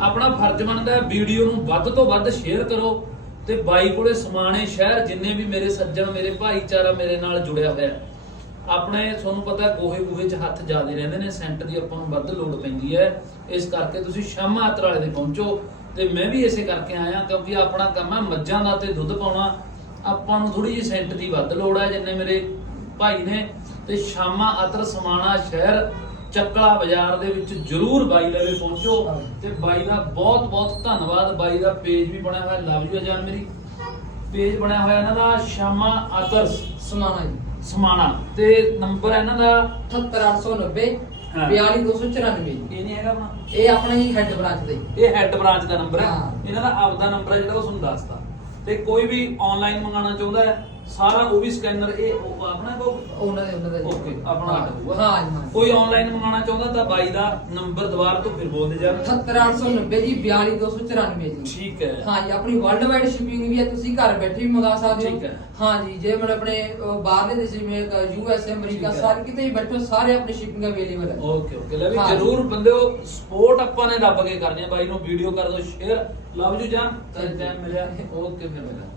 ਆਪਣਾ ਫਰਜ਼ ਬਣਦਾ ਹੈ ਵੀਡੀਓ ਨੂੰ ਵੱਧ ਤੋਂ ਵੱਧ ਸ਼ੇਅਰ ਕਰੋ ਤੇ ਬਾਈ ਕੋਲੇ ਸਮਾਣੇ ਸ਼ਹਿਰ ਜਿੰਨੇ ਵੀ ਮੇਰੇ ਸੱਜਣ, ਮੇਰੇ ਭਾਈਚਾਰਾ ਮੇਰੇ ਨਾਲ ਜੁੜਿਆ ਹੋਇਆ ਹੈ। ਆਪਣੇ ਤੁਹਾਨੂੰ ਪਤਾ ਗੋਹੇ ਗੂਹੇ 'ਚ ਹੱਥ ਜ਼ਿਆਦੇ ਰਹਿੰਦੇ ਨੇ ਸੈਂਟ ਦੀ ਆਪਾਂ ਨੂੰ ਵੱਧ ਲੋੜ ਪੈਂਦੀ ਹੈ, ਇਸ ਕਰਕੇ ਤੁਸੀਂ ਸ਼ਾਮਾ ਅਤਰ ਦੇ ਪਹੁੰਚੋ ਤੇ ਮੈਂ ਵੀ ਇਸੇ ਕਰਕੇ ਆਇਆ ਕਿਉਂਕਿ ਆਪਣਾ ਕੰਮ ਹੈ ਮੱਝਾਂ ਦਾ ਤੇ ਦੁੱਧ ਪਾਉਣਾ, ਆਪਾਂ ਨੂੰ ਥੋੜੀ ਜਿਹੀ ਸੈਂਟ ਦੀ ਵੱਧ ਲੋੜ ਹੈ ਜਿੰਨੇ ਮੇਰੇ ਭਾਈ ਨੇ, ਤੇ ਸ਼ਾਮਾ ਅਤਰ ਸਮਾਣਾ ਸ਼ਹਿਰ ਚੱਕਲਾ ਬਾਜ਼ਾਰ ਦੇ ਵਿੱਚ ਜਰੂਰ ਬਾਈ ਲਵੇ ਪਹੁੰਚੋ ਤੇ ਬਾਈ ਦਾ ਬਹੁਤ ਬਹੁਤ ਧੰਨਵਾਦ। ਬਾਈ ਦਾ ਪੇਜ ਵੀ ਬਣਿਆ ਹੋਇਆ ਲਵ ਯੂ ਜਾਨ ਮੇਰੀ। ਪੇਜ ਬਣਿਆ ਹੋਇਆ ਇਹਨਾਂ ਦਾ ਸ਼ਾਮਾ ਅਤਰਸ ਸਮਾਣਾ ਜੀ। ਸਮਾਣਾ। ਤੇ ਨੰਬਰ ਹੈ ਇਹਨਾਂ ਦਾ 78890 ਹਾਂ। 42294 ਇਹ ਨਹੀਂ ਹੈਗਾ ਆਪਣਾ? ਇਹ ਆਪਣਾ ਹੀ ਹੈੱਡ ਬ੍ਰਾਂਚ ਦਾ। ਇਹ ਹੈੱਡ ਬ੍ਰਾਂਚ ਦਾ ਨੰਬਰ ਹੈ। ਹਾਂ। ਇਹਨਾਂ ਦਾ ਆਪਦਾ ਨੰਬਰ ਹੈ ਜਿਹੜਾ ਉਹ ਤੁਹਾਨੂੰ ਦੱਸਦਾ। ਤੇ ਕੋਈ ਵੀ ਆਨਲਾਈਨ ਮੰਗਾਉਣਾ ਚਾਹੁੰਦਾ ਹੈ ਸਾਰਾ ਉਹ ਵੀ ਸਕੈਨਰ ਇਹ ਉਹ ਆਪਣਾ ਕੋ ਉਹਨਾਂ ਦੇ ਉਹਨਾਂ ਦਾ ਓਕੇ ਆਪਣਾ ਹਾਂ। ਅੱਡ ਹੋਊਗਾ ਹਾਂ ਜੀ ਹਾਂ। ਕੋਈ ਆਨਲਾਈਨ ਮੰਗਾਉਣਾ ਚਾਹੁੰਦਾ ਤਾਂ ਬਾਈ ਦਾ ਨੰਬਰ ਦੁਬਾਰਾ ਤੋਂ ਫਿਰ ਬੋਲਦੇ ਜਾ 78890 ਜੀ 42294 ਜੀ। ਠੀਕ ਹੈ। ਹਾਂ ਜੀ ਆਪਣੀ ਵਰਲਡ ਵਾਈਡ ਸ਼ਿਪਿੰਗ ਵੀ ਹੈ ਤੁਸੀਂ ਘਰ ਬੈਠੇ ਵੀ ਮੰਗਾ ਸਕਦੇ ਠੀਕ ਹੋ। ਹੈ। ਹਾਂ ਜੀ ਜੇ ਮਤਲਬ ਆਪਣੇ ਅਹ, ਬਾਹਰਲੇ ਦੇਸ਼ ਜਿਵੇਂ ਯੂ ਐਸ ਅਮਰੀਕਾ ਠੀਕ ਹੈ। ਸਾਰੇ ਕਿਤੇ ਵੀ ਬੈਠੋ ਸਾਰੇ ਆਪਣੀ ਸ਼ਿਪਿੰਗ ਅਵੇਲੇਬਲ ਹੈ। ਓਕੇ ਓਕੇ ਲੈ ਵੀ ਹਾਂ। ਜਰੂਰ ਬੰਦਿਓ ਸਪੋਰਟ ਆਪਾਂ ਨੇ ਦੱਬ ਕੇ ਕਰਨੀ ਹੈ। ਬਾਈ ਨੂੰ ਵੀਡੀਓ ਕਰ ਦਿਓ ਸ਼ੇਅਰ ਲਵ ਯੂ ਜਾਨ ਤਾਂ ਟਾਈਮ ਮਿਲਿਆ। ਓਕੇ ਫਿਰ ਮਿਲਿਆ